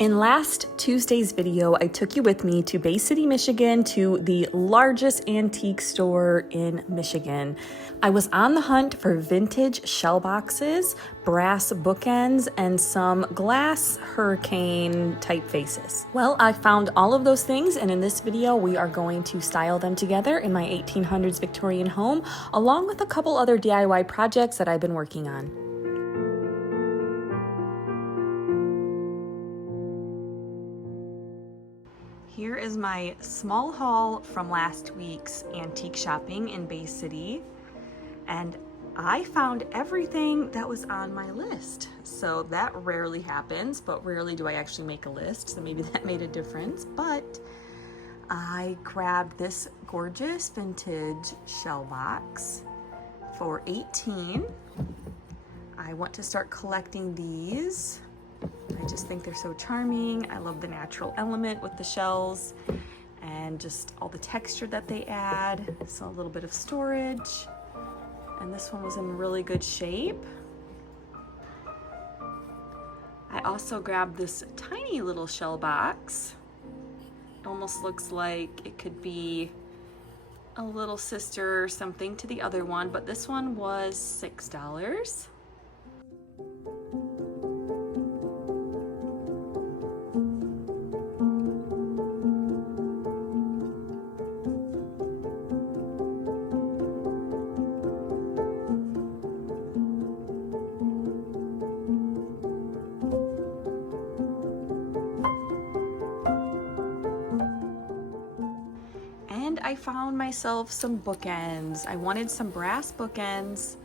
In last Tuesday's video, I took you with me to Bay City, Michigan, to the largest antique store in Michigan. I was on the hunt for vintage shell boxes, brass bookends, and some glass hurricane typefaces. Well, I found all of those things, and in this video, we are going to style them together in my 1800s Victorian home, along with a couple other DIY projects that I've been working on. Here is my small haul from last week's antique shopping in Bay City, and I found everything that was on my list. So that rarely happens, but rarely do I actually make a list, so maybe that made a difference. But I grabbed this gorgeous vintage shell box for $18. I want to start collecting these. I just think they're so charming. I love the natural element with the shells and just all the texture that they add. So a little bit of storage. And this one was in really good shape. I also grabbed this tiny little shell box. It almost looks like it could be a little sister or something to the other one, but this one was $6. I found myself some bookends. I wanted some brass bookends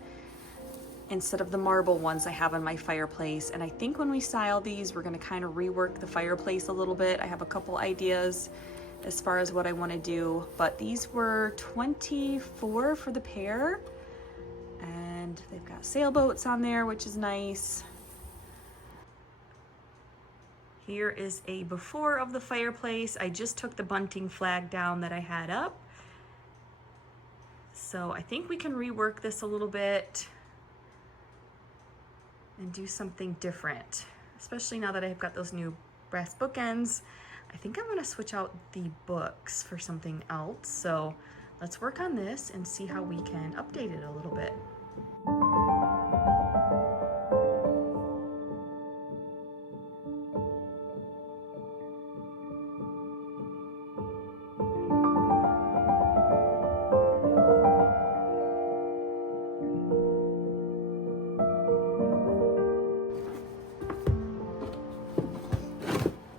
instead of the marble ones I have in my fireplace. And I think when we style these, we're gonna kind of rework the fireplace a little bit. I have a couple ideas as far as what I wanna do, but these were $24 for the pair. And they've got sailboats on there, which is nice. Here is a before of the fireplace. I just took the bunting flag down that I had up. So I think we can rework this a little bit and do something different, especially now that I've got those new brass bookends. I think I want to switch out the books for something else. So let's work on this and see how we can update it a little bit.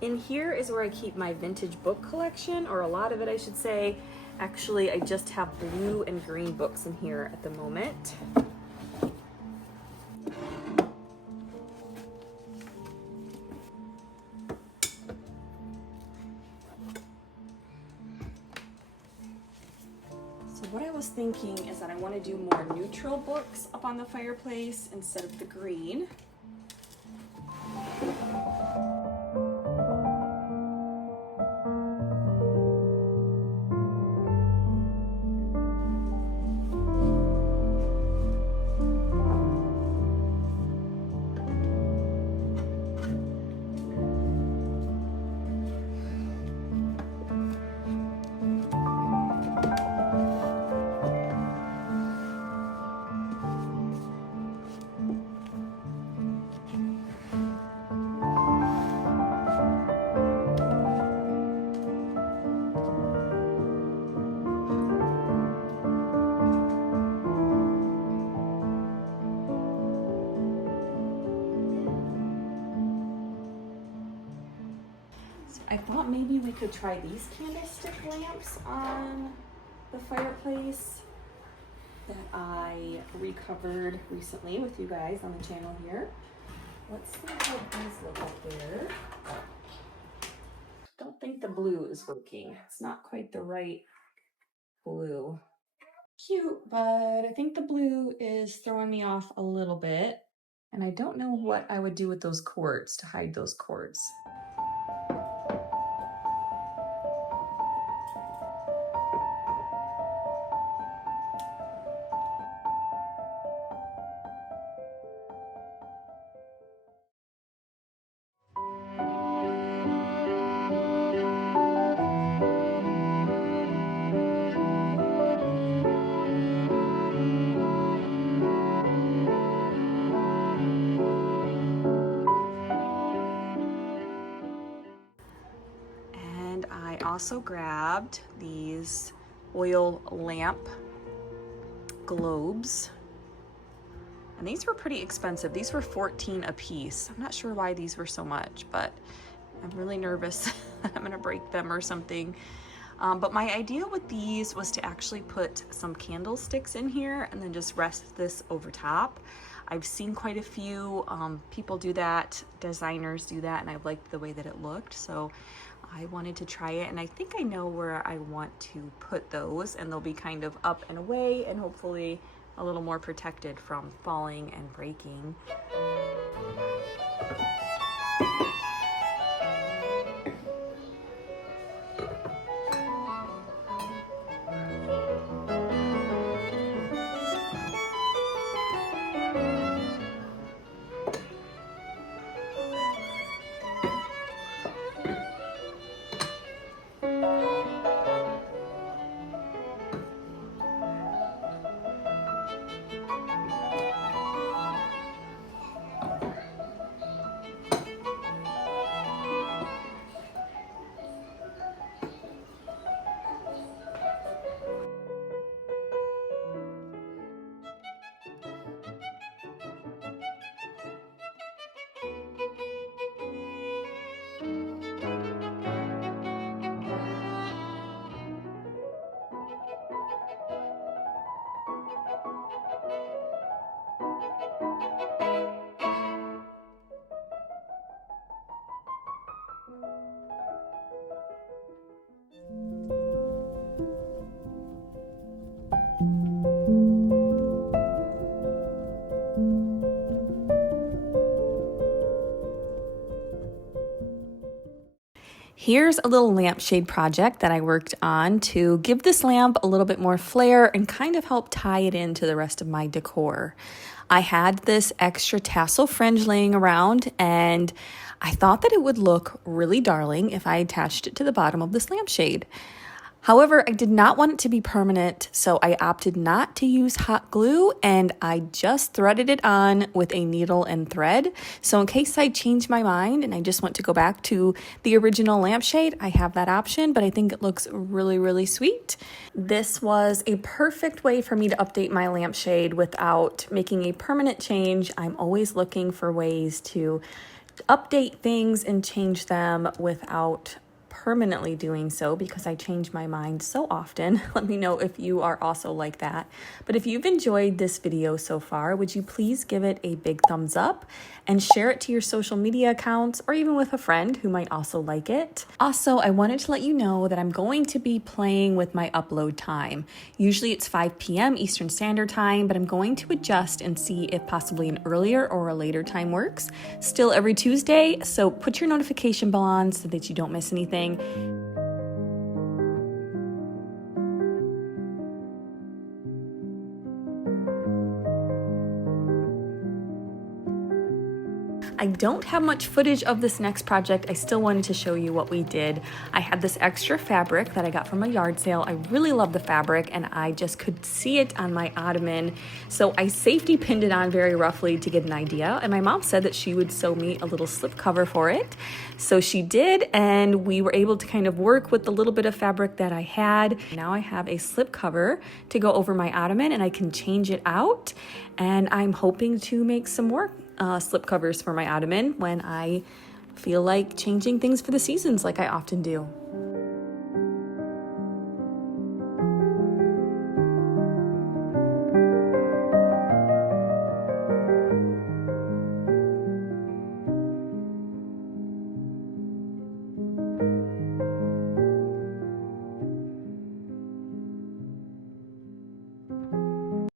In here is where I keep my vintage book collection, or a lot of it I should say. Actually, I just have blue and green books in here at the moment. So what I was thinking is that I want to do more neutral books up on the fireplace instead of the green. I thought maybe we could try these candlestick lamps on the fireplace that I recovered recently with you guys on the channel here. Let's see how these look up there. Don't think the blue is working. It's not quite the right blue. Cute, but I think the blue is throwing me off a little bit. And I don't know what I would do with those cords to hide those cords. also grabbed these oil lamp globes. And these were pretty expensive. These were $14 a piece. I'm not sure why these were so much, but I'm really nervous I'm gonna break them or something. But my idea with these was to actually put some candlesticks in here and then just rest this over top. I've seen quite a few people do that, designers do that, and I liked the way that it looked. So I wanted to try it, and I think I know where I want to put those, and they'll be kind of up and away and hopefully a little more protected from falling and breaking. Here's a little lampshade project that I worked on to give this lamp a little bit more flair and kind of help tie it into the rest of my decor. I had this extra tassel fringe laying around, and I thought that it would look really darling if I attached it to the bottom of this lampshade. However, I did not want it to be permanent, so I opted not to use hot glue, and I just threaded it on with a needle and thread. So in case I change my mind and I just want to go back to the original lampshade, I have that option, but I think it looks really, really sweet. This was a perfect way for me to update my lampshade without making a permanent change. I'm always looking for ways to update things and change them without permanently doing so, because I change my mind so often. Let me know if you are also like that. But if you've enjoyed this video so far, would you please give it a big thumbs up and share it to your social media accounts or even with a friend who might also like it. Also, I wanted to let you know that I'm going to be playing with my upload time. Usually it's 5 p.m. Eastern Standard Time, but I'm going to adjust and see if possibly an earlier or a later time works. Still every Tuesday, so put your notification bell on so that you don't miss anything. I don't have much footage of this next project. I still wanted to show you what we did. I had this extra fabric that I got from a yard sale. I really love the fabric, and I just could see it on my ottoman. So I safety pinned it on very roughly to get an idea. And my mom said that she would sew me a little slip cover for it. So she did, and we were able to kind of work with the little bit of fabric that I had. Now I have a slip cover to go over my ottoman, and I can change it out. And I'm hoping to make some more slip covers for my ottoman when I feel like changing things for the seasons like I often do.